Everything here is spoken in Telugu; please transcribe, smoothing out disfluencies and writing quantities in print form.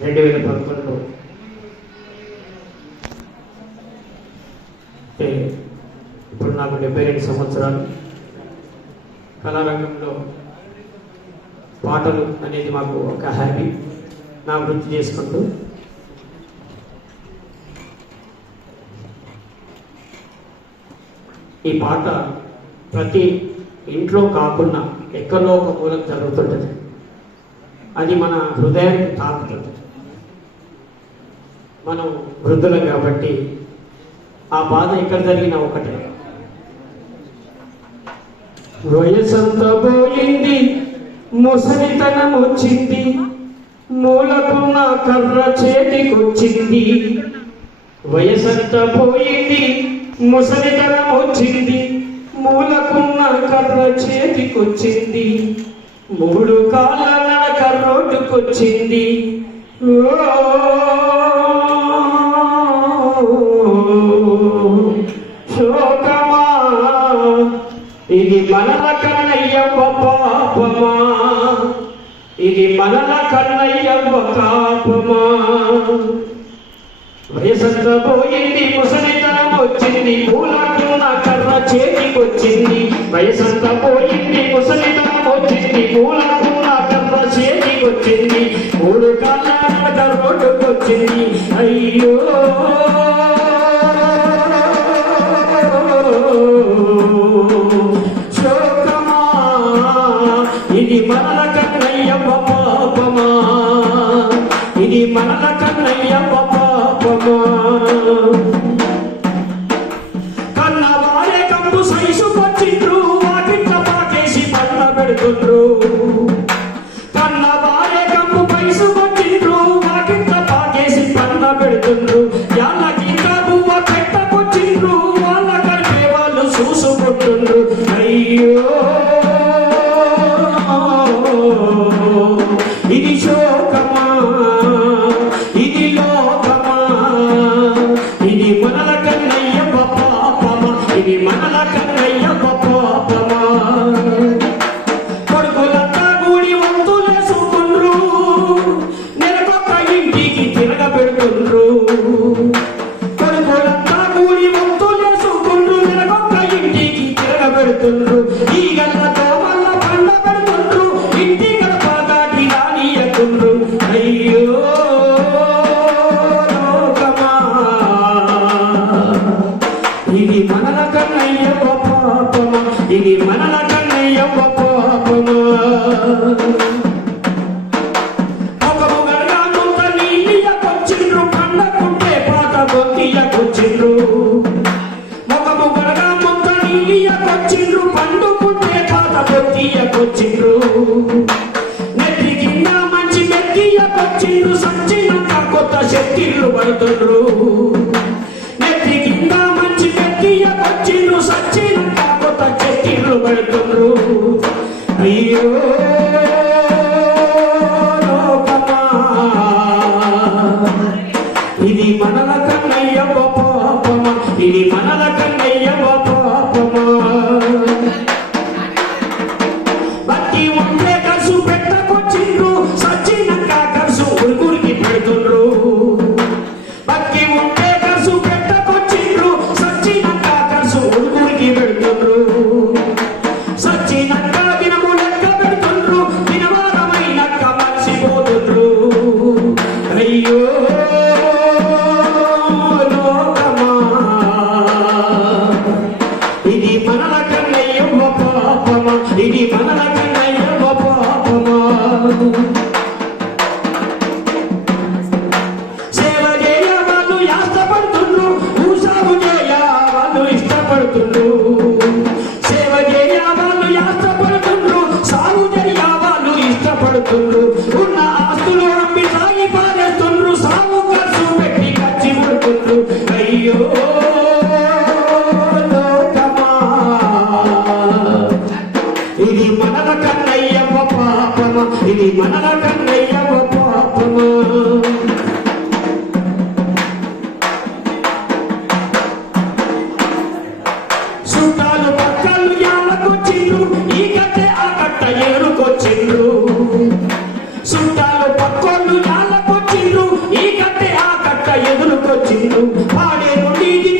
2011లో ఇప్పుడు నాకు 72 సంవత్సరాలు. కళారంగంలో పాటలు అనేది మాకు ఒక హ్యాబీ. నా వృత్తి చేసుకుంటూ ఈ పాట ప్రతి ఇంట్లో కాకుండా ఎక్కడో ఒక మూలం జరుగుతుంటుంది. అది మన హృదయానికి తాకుతుంది. మనం వృద్ధులం కాబట్టి ఆ బాధ ఎక్కడ జరిగినా ఒకటే. వయసంతా పోయింది, ముసలితనం వచ్చింది, మూలకున్న కర్ర చేతికొచ్చింది. వయసంతా పోయింది, ముసలితనం వచ్చింది, మూలకున్న కర్ర చేతికొచ్చింది. 3 కాళ్ళ నడక రోడ్డుకొచ్చింది. శోకమా ఇది మనల కన్నయ్యవ్వ పాపమా, ఇది మనల కన్నయ్యవ్వ పాపమా. వయసంతా పోయింది, ముసలితనం వచ్చింది, మూలకున్న కర్ర చేతికొచ్చింది. వయసంతా పోయింది, ముసలితనం వచ్చింది, మూలకున్న కర్ర చేతికొచ్చింది. 3 కాళ్ళ నడక రోడ్డుకొచ్చింది. అయ్యో శోకమా ఇది మనల కన్నయ్యవ్వ పాపమా, ఇది మనల కన్నయ్యవ్వ పాపమా. కన్నవారే కంపు సైసుకొచ్చిండ్రు, వాకిట్ల పాకేసి పండ పెడుతుండ్రు. కన్నవారే కంపు పైసుకొచ్చిండ్రు, వాకిట్ల పాకేసి పండ పెడుతుండ్రు. యాళ్ళకి కబువ్వ పెట్టకొచ్చిండ్రు, వాళ్ళ కలిపే వాళ్ళు చూసుకుంటుండ్రు. అయ్యో ఇది శోకమా, ఇది లోకమా, ఇది మనల కన్నయ్యవ్వ పాపమా, ఇది మనల కన్నయ్యవ్వ పాపమా. కొడుకులంతా కూడి వంతులేసుకుండ్రు, నెలకొక్క ఇంటికి తిరగబెడుతుండ్రు. కొడుకులంతా కూడి వంతులేసుకుండ్రు, నెలకొక్క ఇంటికి తిరగబెడుతుండ్రు. ఈ గల్లతో మళ్ళా పండ పెడుతుండ్రు, ఇంటి గడప దాటి రానియకుండ్రు. అయ్యో లోకమా ఇది మనల కన్నయ్యవ్వ పాపమా, ఇది మనల కన్నయ్యవ్వ పాపమా. ఒకము గడగా ముంత నీళ్ళకొచ్చిండ్రు, పండకుంటే పాత బొత్తియకొచ్చిండ్రు. ఒకము గడగా ముంత నీళ్ళకొచ్చిండ్రు, పండుకుంటే పాత బొత్తియకొచ్చిండ్రు. నెత్తి కింద మంచి మెత్తియకొచ్చిండ్రు, సచ్చినంత కొత్త శక్తిళ్ళు పడుతుండ్రు. నెత్తి కింద మంచి మెత్తియకొచ్చిండ్రు, సచ్చినంత కొత్త శక్తిళ్ళు పడుతుండ్రు. అయ్యో లోకమా ఇది మనల కన్నయ్యవ్వ పాపమా, ఇది మనల కన్నయ్యవ్వ పాపమా. బట్టి ఉంటే ఖర్చు పెట్టకొచ్చిండ్రు, సచ్చినంత ఖర్చు ఉరుగురికి పెడుతుండ్రు. బట్టి ఉంటే ఖర్చు పెట్టకొచ్చిండ్రు, సచ్చినంత ఖర్చు ఉరుగురికి పెడుతుండ్రు. సచ్చినంత దినము లెక్క పెడుతుండ్రు, దినవారమైనక్క మర్చిపోతుండ్రు. అయ్యో లోకమా ఇది మనల కన్నయ్యవ్వ పాపమా, ఇది మనల కన్నయ్యవ్వ పాపమా. సేవ చేయ వాళ్ళు యాష్టపడుతుండ్రు, భూసాగు చేయ వాళ్ళు ఇష్టపడుతుండ్రు. సేవ చేయ వాళ్ళు యాష్టపడుతుండ్రు, సాగు చేయ వాళ్ళు ఇష్టపడుతుండ్రు. ఉన్న ఆస్తులు అమ్మి సాగి పారేస్తుండ్రు, సాగు ఖర్చు పెట్టి ఖర్చు పడుతుండ్రు. అయ్యో లోకమా ఇది మనల కన్నయ్యవ్వ పాపమా, ఇది మనల కన్నయ్యవ్వ పాపమా. చుట్టాలు పక్కలు యాళ్ళకొచ్చిండ్రు, ఈ కట్టె ఆ కట్ట ఏరుకొచ్చిండ్రు. చుట్టాలు పక్కోళ్ళు యాళ్ళకొచ్చిండ్రు, చేసిండు పాడే నుండి